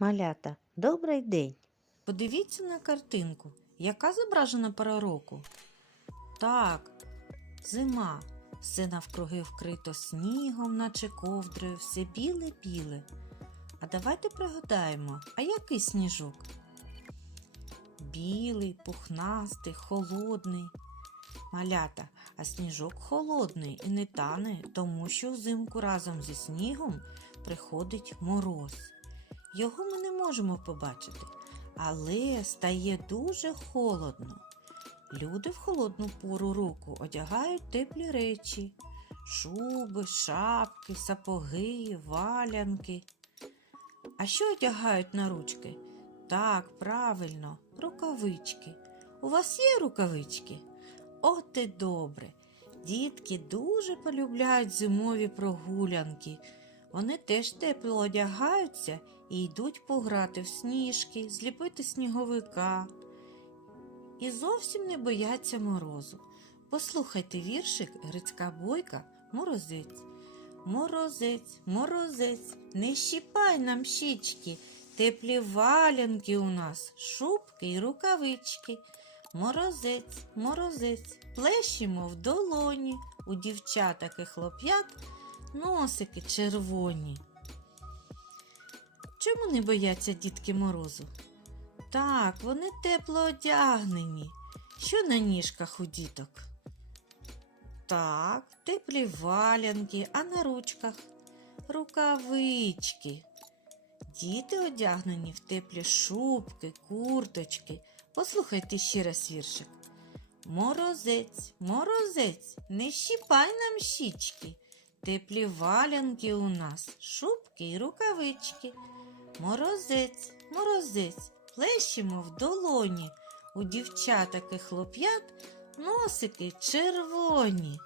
Малята, добрий день. Подивіться на картинку, яка зображена пора року. Так, зима. Все навкруги вкрито снігом, наче ковдрою, все біле-біле. А давайте пригадаємо, а який сніжок? Білий, пухнастий, холодний. Малята, а сніжок холодний і не тане, тому що взимку разом зі снігом приходить мороз. Його ми не можемо побачити, але стає дуже холодно. Люди в холодну пору року одягають теплі речі, шуби, шапки, сапоги, валянки. А що одягають на ручки? Так, правильно, рукавички. У вас є рукавички? От і добре. Дітки дуже полюбляють зимові прогулянки. Вони теж тепло одягаються і йдуть пограти в сніжки, зліпити сніговика. І зовсім не бояться морозу. Послухайте віршик Грицька бойка Морозець. Морозець, морозець, не щіпай нам щічки, теплі валянки у нас, шубки й рукавички. Морозець, морозець, плещемо в долоні, у дівчаток і хлоп'ят носики червоні. Чому не бояться дітки морозу? Так, вони тепло одягнені. Що на ніжках у діток? Так, теплі валянки, а на ручках рукавички. Діти одягнені в теплі шубки, курточки. Послухайте ще раз віршик. Морозець, морозець, не щіпай нам щічки. Теплі валянки у нас, шубки й рукавички. Морозець, морозець, плещемо в долоні. У дівчаток і хлоп'ят носики червоні.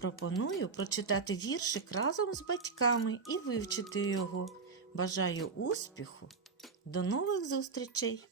Пропоную прочитати віршик разом з батьками і вивчити його. Бажаю успіху. До нових зустрічей!